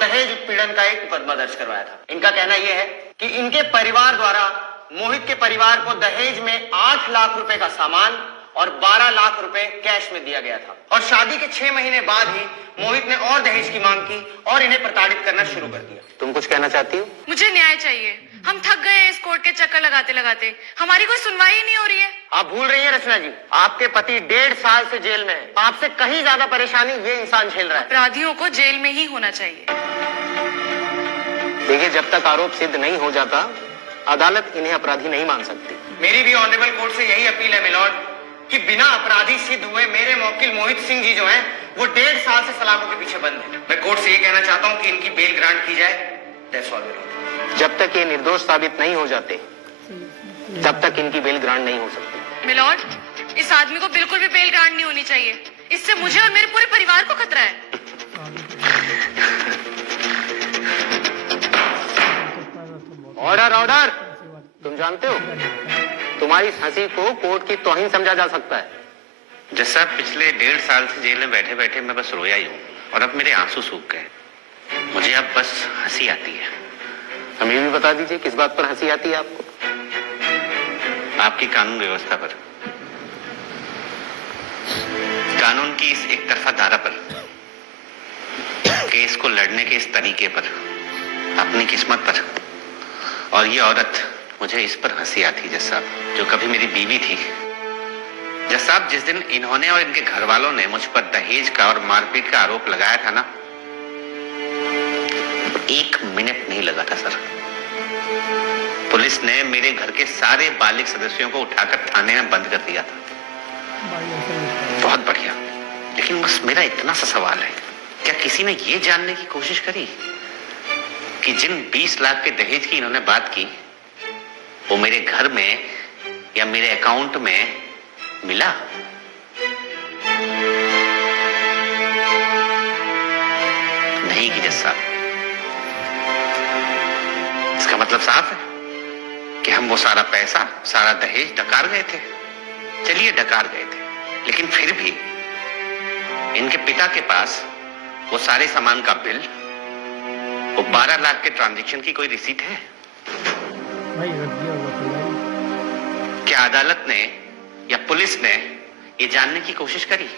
दहेज उत्पीड़न का एक मुकदमा दर्ज करवाया था। इनका कहना यह है कि इनके परिवार द्वारा मोहित के परिवार को दहेज में 8 लाख रुपए का सामान और 12 लाख रुपए कैश में दिया गया था और शादी के 6 महीने बाद ही मोहित ने और दहेज की मांग की और इन्हें प्रताड़ित करना शुरू कर दिया। तुम कुछ कहना चाहती हो? मुझे न्याय चाहिए। हम थक गए हैं इस कोर्ट के चक्कर लगाते लगाते। हमारी कोई सुनवाई ही नहीं हो रही है। आप भूल रही हैं रचना जी, आपके पति 1.5 साल से जेल में है। आपसे कहीं ज्यादा परेशानी ये इंसान झेल रहा है। अपराधियों को जेल में ही होना चाहिए। देखिए, जब तक आरोप सिद्ध नहीं हो जाता अदालत इन्हें अपराधी नहीं मान सकती। मेरी भी ऑनरेबल कोर्ट से यही अपील है मिलॉर्ड कि बिना अपराधी सिद्ध हुए मेरे मौकिल मोहित सिंह जी जो हैं वो 1.5 साल से सलाखों के पीछे बंद हैं। मैं कोर्ट से ये कहना चाहता हूँ कि इनकी बेल ग्रांट की जाए। That's all. जब तक ये निर्दोष साबित नहीं हो जाते तब तक इनकी बेल ग्रांट नहीं हो सकती। मिलॉर्ड, इस आदमी को बिल्कुल भी बेल ग्रांट नहीं होनी चाहिए। इससे मुझे और मेरे पूरे परिवार को खतरा है। Order order. तुम जानते हो तुम्हारी हंसी को कोर्ट की तौहीन समझा जा सकता है। जज साहब, पिछले 1.5 साल से जेल में बैठे बैठे मैं बस रोया ही हूँ और अब मेरे आंसू सूख गए। मुझे अब बस हंसी आती है। हमें भी बता दीजिए किस बात पर हंसी आती है आपको? आपकी कानून व्यवस्था पर, कानून की इस एक तरफा धारा पर, केस को लड़ने के इस तरीके पर, अपनी किस्मत पर। और ये औरत, मुझे इस पर हंसी आती जज साहब, जो कभी मेरी बीवी थी। जज साहब, जिस दिन इन्होंने और इनके घर वालों ने मुझ पर दहेज का और मारपीट का आरोप लगाया था ना, 1 मिनट नहीं लगा था सर। पुलिस ने मेरे घर के सारे बालिग सदस्यों को उठाकर थाने में बंद कर दिया था। बहुत बढ़िया। लेकिन बस मेरा इतना सा सवाल है, क्या किसी ने ये जानने की कोशिश करी कि जिन 20 लाख के दहेज की इन्होंने बात की वो मेरे घर में या मेरे अकाउंट में मिला? नहीं की जज साहब। इसका मतलब साफ है कि हम वो सारा पैसा, सारा दहेज डकार गए थे। चलिए डकार गए थे, लेकिन फिर भी इनके पिता के पास वो सारे सामान का बिल, वो 12 लाख के ट्रांजैक्शन की कोई रिसीट है? क्या अदालत ने या पुलिस ने ये जानने की कोशिश करी?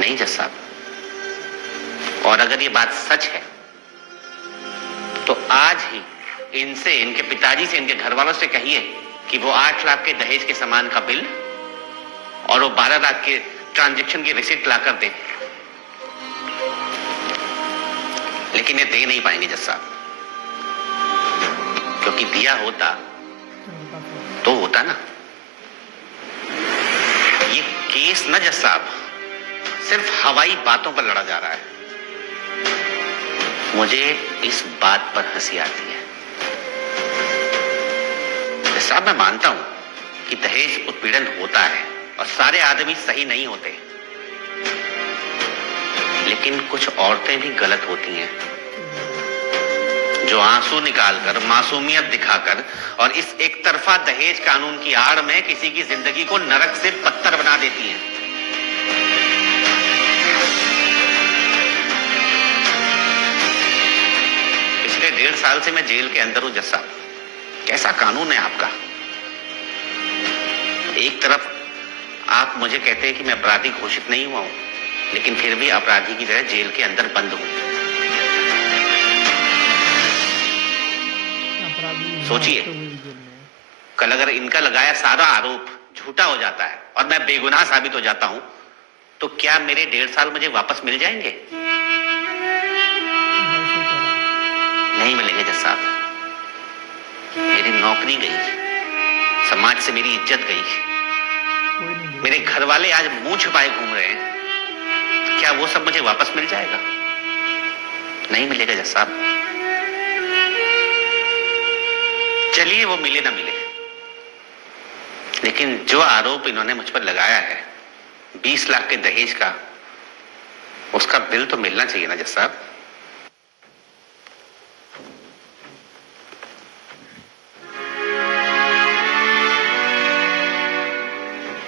नहीं जज साहब। और अगर ये बात सच है तो आज ही इनसे, इनके पिताजी से, इनके घर वालों से कहिए कि वो 8 लाख के दहेज के सामान का बिल और वो 12 लाख के ट्रांजैक्शन की रिसीट ला कर दें। लेकिन ये दे नहीं पाएंगे जज साहब, क्योंकि दिया होता तो होता ना। ये केस न जज साहब सिर्फ हवाई बातों पर लड़ा जा रहा है। मुझे इस बात पर हंसी आती है। जज साहब, मैं मानता हूं कि दहेज उत्पीड़न होता है और सारे आदमी सही नहीं होते, लेकिन कुछ औरतें भी गलत होती हैं जो आंसू निकालकर, मासूमियत दिखाकर और इस एक तरफा दहेज कानून की आड़ में किसी की जिंदगी को नरक से बदतर बना देती हैं। पिछले 1.5 साल से मैं जेल के अंदर हूं जज साहब। कैसा कानून है आपका? एक तरफ आप मुझे कहते हैं कि मैं अपराधी घोषित नहीं हुआ हूं, लेकिन फिर भी अपराधी की तरह जेल के अंदर बंद हूं। सोचिए, कल अगर इनका लगाया सारा आरोप झूठा हो जाता है और मैं बेगुनाह साबित हो जाता हूं, तो क्या मेरे 1.5 साल मुझे वापस मिल जाएंगे? नहीं मिलेंगे जज साहब। मेरी नौकरी गई, समाज से मेरी इज्जत गई, मेरे घर वाले आज मुंह छुपाए घूम रहे हैं। क्या वो सब मुझे वापस मिल जाएगा? नहीं मिलेगा जज साहब। चलिए, वो मिले ना मिले, लेकिन जो आरोप इन्होंने मुझ पर लगाया है 20 लाख के दहेज का, उसका बिल तो मिलना चाहिए ना जज साहब।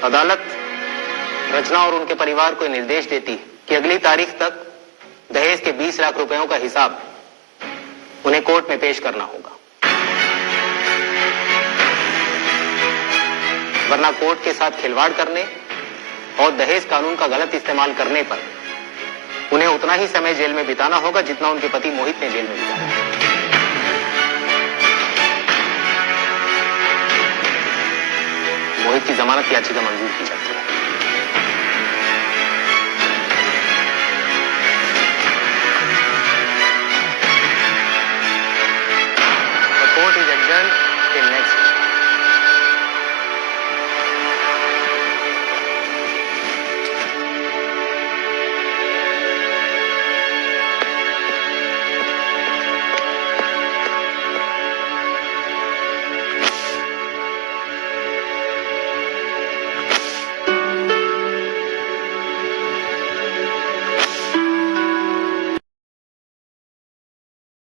अदालत रचना और उनके परिवार को निर्देश देती है कि अगली तारीख तक दहेज के 20 लाख रुपयों का हिसाब उन्हें कोर्ट में पेश करना होगा, वरना कोर्ट के साथ खिलवाड़ करने और दहेज कानून का गलत इस्तेमाल करने पर उन्हें उतना ही समय जेल में बिताना होगा जितना उनके पति मोहित ने जेल में बिताया। मोहित की जमानत याचिका मंजूर की जाए।